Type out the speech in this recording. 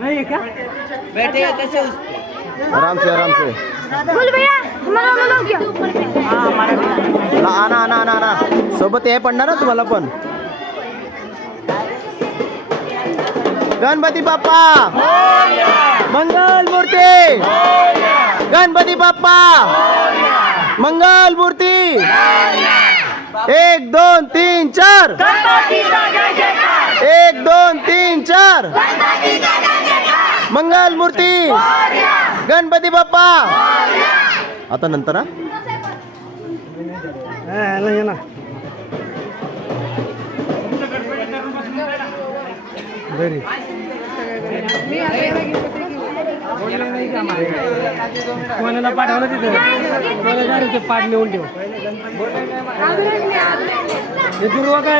नहीं क्या बैठेगा कैसे उस आराम से आराम से। बोल भैया तुम्हाला बोलव क्या आना आना आना आना सोबत हे पडणार ना तुम्हाला पण। गणपती बाप्पा मंगल मूर्ती, गणपती बाप्पा मंगल मूर्ती। 1 2 3 4 1 2 3 4 मंगल मूर्ती गणपती बाप्पा। आता नंतर हा नहीं ना बरी कोणाला पाठवलं तिथे कोणाला ते पाठ नेऊन ठेव हे दुर्वा काय